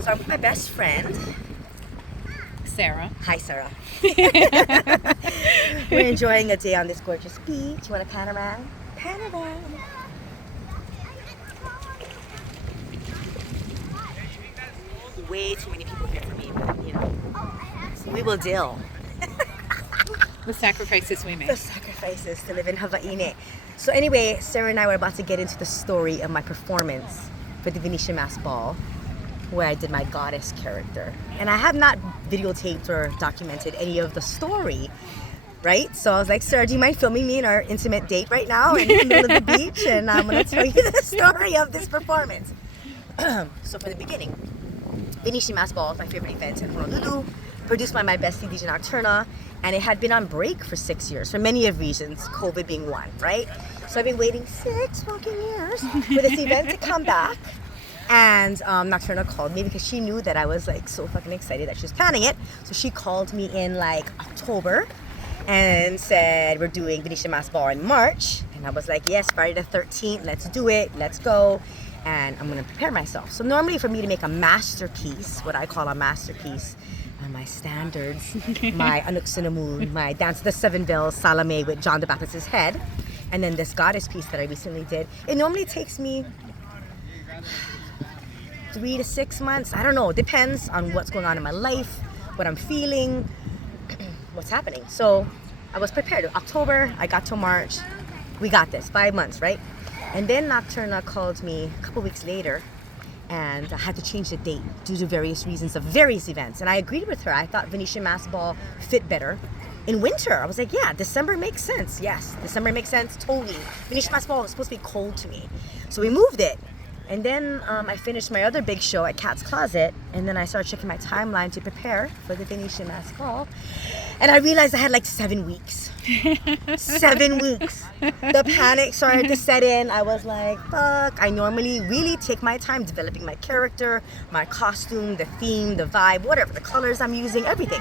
So I'm with my best friend, Sarah. Hi, Sarah. We're enjoying a day on this gorgeous beach. You want to pan around? Pan around. Way too many people here for me, but you know, we will deal. The sacrifices we make. The sacrifices to live in Hawaiʻi. So anyway, Sarah and I were about to get into the story of my performance for the Venetian Mask Ball, where I did my goddess character. And I have not videotaped or documented any of the story, right? So I was like, Sarah, do you mind filming me in our intimate date right now in the middle of the beach? And I'm gonna tell you the story of this performance. So for the beginning, Venetian Mask Ball is my favorite event in Honolulu, produced by my bestie DJ Nocturna, and it had been on break for 6 years for many of reasons, COVID being one, right? So I've been waiting 6 fucking years for this event to come back. And Nocturna called me because she knew that I was like so fucking excited that she was planning it. So she called me in like October and said, we're doing Venetian Mask Ball in March. And I was like, yes, Friday the 13th, let's do it, let's go. And I'm gonna prepare myself. So normally for me to make a masterpiece, what I call a masterpiece, my standards, my Anuksunamun, my Dance of the Seven Bells, Salome with John the Baptist's head, and then this goddess piece that I recently did, it normally takes me 3 to 6 months. I don't know, it depends on what's going on in my life, what I'm feeling, what's happening. So I was prepared. October, I got to March, we got this, 5 months, right? And then Nocturna called me a couple weeks later, and I had to change the date due to various reasons of various events. And I agreed with her. I thought Venetian Mask Ball fit better in winter. I was like, yeah, December makes sense. Yes, December makes sense, totally. Venetian Mask Ball was supposed to be cold to me. So we moved it. And then I finished my other big show at Cat's Closet, and then I started checking my timeline to prepare for the Venetian Mask Ball. And I realized I had like 7 weeks. 7 weeks. The panic started to set in. I was like, fuck. I normally really take my time developing my character, my costume, the theme, the vibe, whatever, the colors I'm using, everything.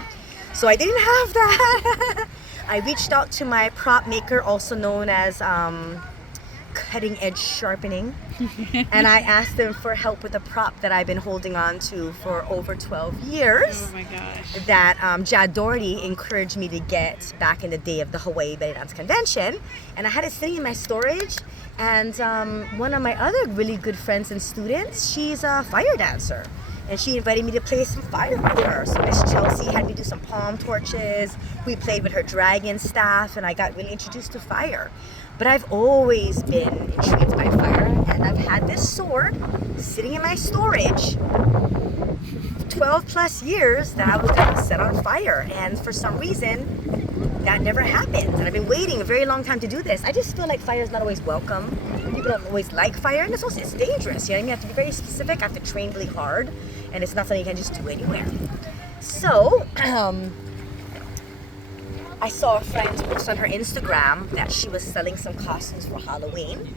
So I didn't have that. I reached out to my prop maker, also known as cutting edge sharpening, and I asked them for help with a prop that I've been holding on to for over 12 years. Oh my gosh. That Jad Doherty encouraged me to get back in the day of the Hawaiʻi Bellydance convention, and I had it sitting in my storage. And one of my other really good friends and students, she's a fire dancer, and she invited me to play some fire with her. So Miss Chelsea had me do some palm torches. We played with her dragon staff, and I got really introduced to fire. But I've always been intrigued by fire, and I've had this sword sitting in my storage 12 plus years that I was gonna set on fire, and for some reason that never happened. And I've been waiting a very long time to do this. I just feel like fire is not always welcome. People don't always like fire, and it's dangerous. You know, you have to be very specific. I have to train really hard, and it's not something you can just do anywhere. So I saw a friend post on her Instagram that she was selling some costumes for Halloween.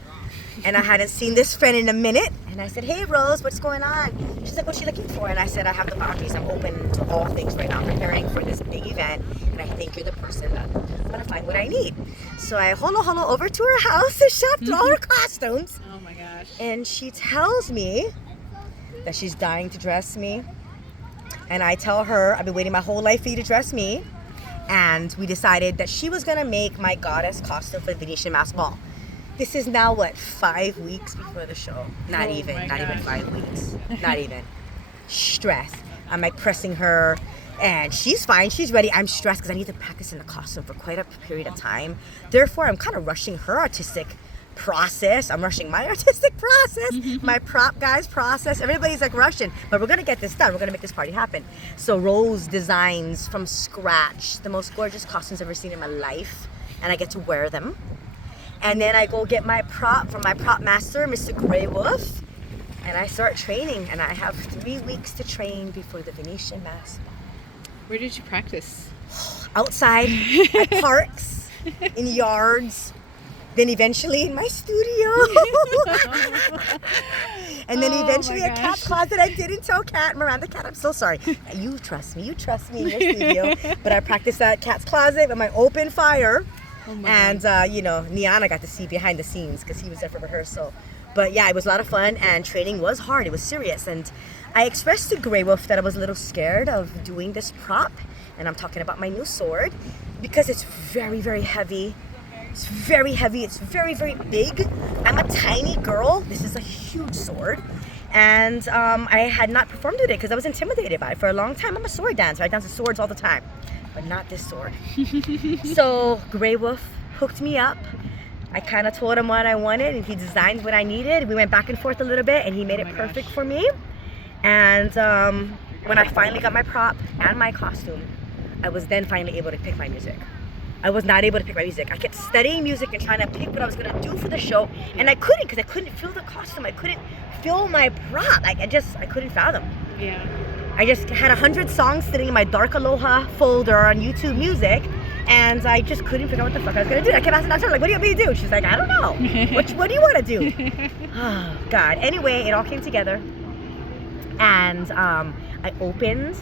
And I hadn't seen this friend in a minute. And I said, hey Rose, what's going on? She's like, what's she looking for? And I said, I have the boundaries. I'm open to all things right now. I'm preparing for this big event. And I think you're the person that I'm gonna find what I need. So I holo over to her house and shopped all her costumes. Oh my gosh. And she tells me that she's dying to dress me. And I tell her, I've been waiting my whole life for you to dress me. And we decided that she was gonna make my goddess costume for the Venetian Mask Ball. This is now what, 5 weeks before the show? Not even 5 weeks. Not even. Stress. I'm like pressing her, and she's fine, she's ready. I'm stressed because I need to practice in the costume for quite a period of time. Therefore, I'm kind of rushing her artistic process. I'm rushing my artistic process, my prop guys process. Everybody's like rushing, but we're gonna get this done. We're gonna make this party happen. So Rose designs from scratch the most gorgeous costumes I've ever seen in my life, and I get to wear them. And then I go get my prop from my prop master, Mr. Grey Wolf, and I start training. And I have 3 weeks to train before the Venetian Mask Ball. Where did you practice? Outside, at parks, in yards. Then eventually in my studio. And then eventually at Cat's Closet. I didn't tell Cat, Miranda Cat, I'm so sorry. You trust me in your studio. But I practiced at Cat's Closet with my open fire. And, Niana got to see behind the scenes because he was there for rehearsal. But yeah, it was a lot of fun, and training was hard. It was serious. And I expressed to Grey Wolf that I was a little scared of doing this prop, and I'm talking about my new sword, because it's very, very heavy. It's very heavy, it's very, very big. I'm a tiny girl. This is a huge sword. And I had not performed with it because I was intimidated by it for a long time. I'm a sword dancer. I dance with swords all the time, but not this sword. So Grey Wolf hooked me up. I kind of told him what I wanted, and he designed what I needed. We went back and forth a little bit, and he made it perfect for me. And when I finally got my prop and my costume, I was then finally able to pick my music. I was not able to pick my music. I kept studying music and trying to pick what I was going to do for the show, and I couldn't, because I couldn't feel the costume. I couldn't feel my prop. I couldn't fathom. Yeah. I just had 100 songs sitting in my Dark Aloha folder on YouTube Music, and I just couldn't figure out what the fuck I was going to do. I kept asking Nocturna, like, what do you want me to do? She's like, I don't know. What do you want to do? Oh, God. Anyway, it all came together, and I opened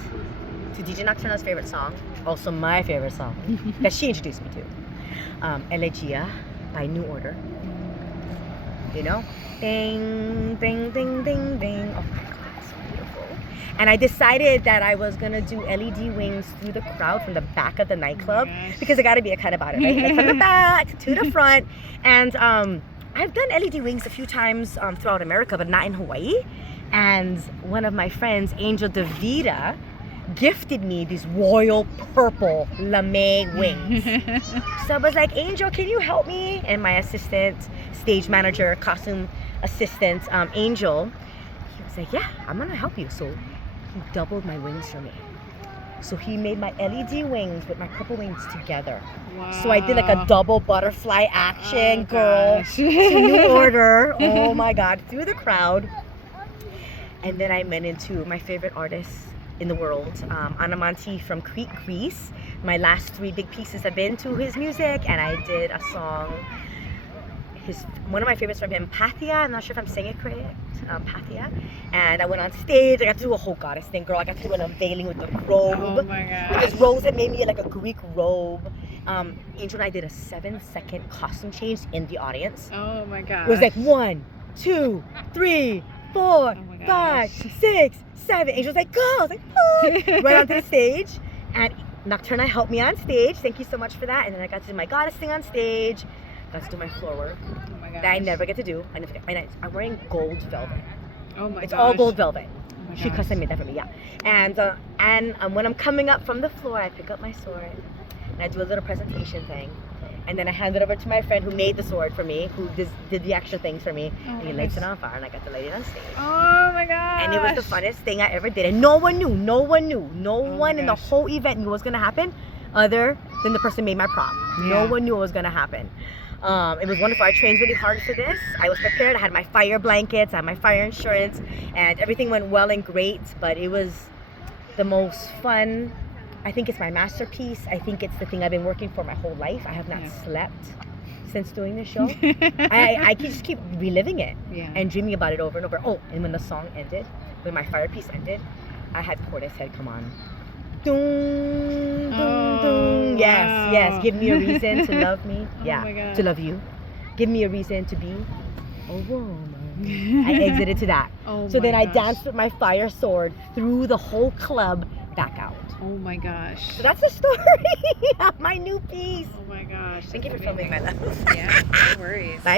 to DJ Nocturna's favorite song, also my favorite song, that she introduced me to. Elegia by New Order. You know? Ding, ding, ding, ding, ding. Oh my God, it's so beautiful. And I decided that I was gonna do LED wings through the crowd from the back of the nightclub, because I gotta be a cut about it, right? Like from the back to the front. And I've done LED wings a few times throughout America, but not in Hawaii. And one of my friends, Angel DeVita, gifted me these royal purple lame wings. So I was like, Angel, can you help me? And my assistant, stage manager, costume assistant, Angel, he was like, yeah, I'm gonna help you. So he doubled my wings for me. So he made my LED wings with my purple wings together. Wow. So I did like a double butterfly action, girl, to New Order. Oh my God, through the crowd. And then I went into my favorite artist in the world, Anamanti from Crete, Greece. My last 3 big pieces have been to his music, and I did a song, one of my favorites from him, Pathia. I'm not sure if I'm saying it correct, Pathia. And I went on stage. I got to do a whole goddess thing, girl. I got to do an unveiling with the robe. Oh my God. Because Rose had made me like a Greek robe. Angel and I did a 7-second costume change in the audience. Oh my God. It was like 1, 2, 3, 4, 5, gosh. 6, 7. Angel's like, go! I was like, what? Right onto the stage. And Nocturna helped me on stage. Thank you so much for that. And then I got to do my goddess thing on stage. Got to do my floor work that I never get to do. I'm wearing gold velvet. Oh my It's gosh. all gold velvet. Oh my She gosh. custom made that for me, yeah. And when I'm coming up from the floor, I pick up my sword and I do a little presentation thing. And then I hand it over to my friend who made the sword for me, who did the extra things for me. Oh And he lights it on fire, and I got to light it on stage. Oh my God. And it was the funnest thing I ever did. And no one knew. No one in the gosh. whole event knew what was going to happen other than the person who made my prop. No Yeah. one knew what was going to happen. It was wonderful. I trained really hard for this. I was prepared. I had my fire blankets, I had my fire insurance, and everything went well and great. But it was the most fun. I think it's my masterpiece. I think it's the thing I've been working for my whole life. I have not slept since doing this show. I just keep reliving it and dreaming about it over and over. Oh, and when the song ended, when my fire piece ended, I had Portishead come on. Doom, doom, doom. Yes, yes. Give me a reason to love me. Yeah, my God. to love you. Give me a reason to be a woman. I exited to that. So then I danced with my fire sword through the whole club back out. Oh my gosh. So that's the story of my new piece. Oh my gosh. Thank you for that's filming, my love. Yeah, no worries. Bye.